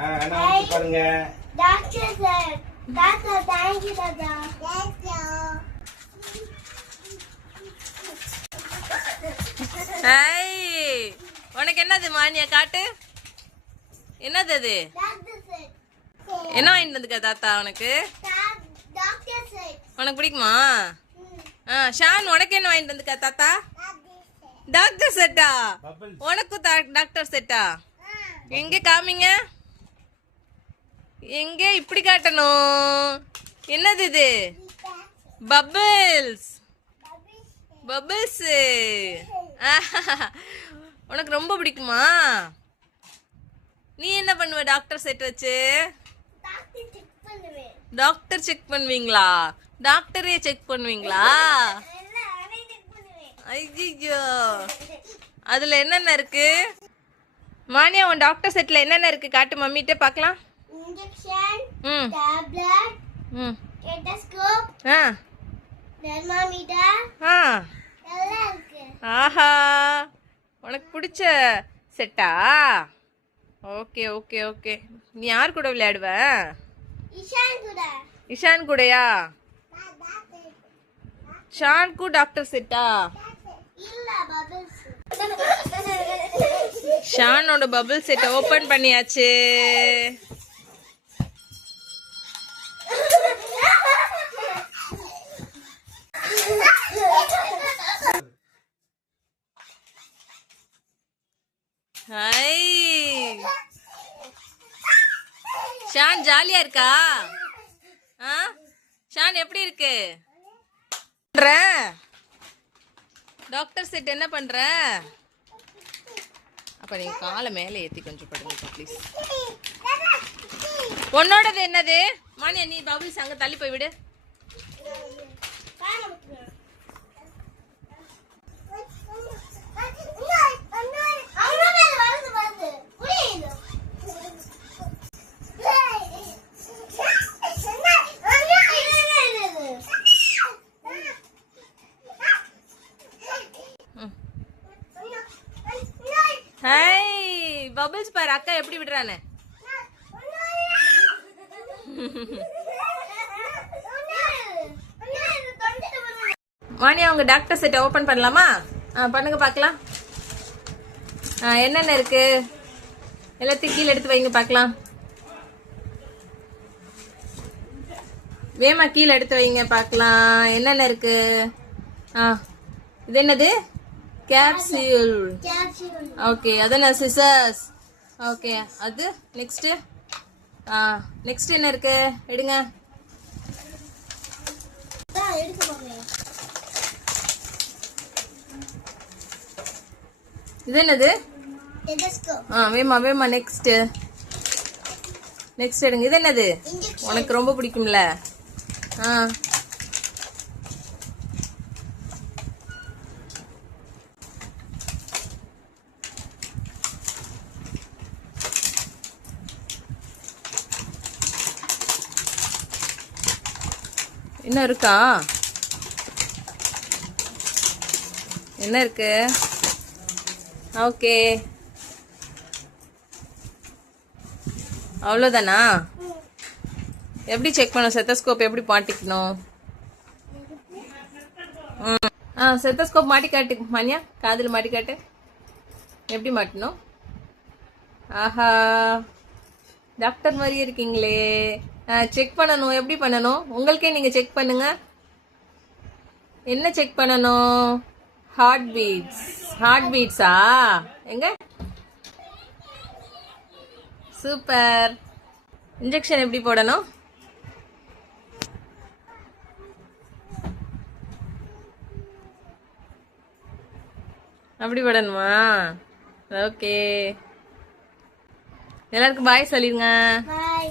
பாருங்க doctor sir தாத்தா thank you தாத்தா தேங்க் யூ ஹாய் உனக்கு என்னது மானியா காட்டு என்னது அது டாக்டர் சார் என்ன வாங்கிட்டு வந்துக்க தாத்தா உனக்கு டாக்டர் சார் உனக்கு பிடிக்குமா ஷான் உனக்கு என்ன வாங்கிட்டு வந்துக்க தாத்தா டாக்டர் செட்டா உனக்கும் டாக்டர் செட்டா எங்க காமிங்க எங்க இப்படி காட்டணும் என்னது இது பபிள்ஸ் பபிள்ஸ் உனக்கு ரொம்ப பிடிக்குமா நீ என்ன பண்ணுவ டாக்டர் செட் வச்சு டாக்டர் செக் பண்ணுவீங்களா டாக்டரே செக் பண்ணுவீங்களா ஐயோ அதுல என்னென்ன இருக்கு மானியா உன் டாக்டர் செட்ல என்னென்ன இருக்கு காட்டு மம்மிட்ட பார்க்கலாம் இன்ஜெக்ஷன் டேப்லெட் ஸ்டெத்தோஸ்கோப் தெர்மோமீட்டர் எல்லாம் இருக்கு ஆஹா உனக்கு பிடிச்ச செட்டா ஓகே ஓகே ஓகே நீ யார் கூட விளையாடுவ இஷான் கூடயா ஷான்கு டாக்டர் செட்டா ஷானோட பபிள் செட்டை ஓபன் பண்ணியாச்சு ஹாய் ஷான் ஜாலியா இருக்கா ஷான் எப்படி இருக்கு டாக்டர் செட் என்ன பண்ற அப்ப நீங்க காலை மேல ஏத்தி கொஞ்சம் படுங்க ப்ளீஸ் உன்னோடது என்னது மானியா நீ பபிள்ஸ் அங்க தள்ளி போய் விடு ஹாய் பபிள்ஸ் பாரு அக்கா எப்படி விடுறானே மானியா உங்க டாக்டர் செட்டை ஓபன் பண்ணலாமா பண்ணுங்க பார்க்கலாம் என்னென்ன இருக்கு எல்லாத்தையும் கீழே எடுத்து வைங்க பார்க்கலாம் வேமா கீழே எடுத்து வைங்க பார்க்கலாம் என்னென்ன இருக்கு இது என்னது கேப்சூல் ஓகே அதென்ன சிசர்ஸ் ஓகே அது நெக்ஸ்ட் நெக்ஸ்ட் என்ன இருக்கு எடுங்க இது என்னது வேமா வேமா நெக்ஸ்ட் நெக்ஸ்ட் எடுங்க இது என்னது உனக்கு ரொம்ப பிடிக்கும்ல என்ன இருக்கா என்ன இருக்கு ஓகே அவ்வளோதானா எப்படி செக் பண்ணணும் ஸ்டெத்தோஸ்கோப் எப்படி மாட்டிக்கணும் ஸ்டெத்தோஸ்கோப் மாட்டி காட்டு மானியா காதில் மாட்டி காட்டு எப்படி மாட்டணும் ஆஹா டாக்டர் மாதிரியே இருக்கீங்களே செக் பண்ணணும் எப்படி பண்ணணும் உங்களுக்கே நீங்க செக் பண்ணுங்க என்ன செக் பண்ணணும் ஹார்ட் பீட்ஸா எங்க சூப்பர் இன்ஜெக்ஷன் எப்படி போடணும் அப்படி போடணுமா ஓகே எல்லாருக்கும் பாய் சொல்லிருங்க பாய்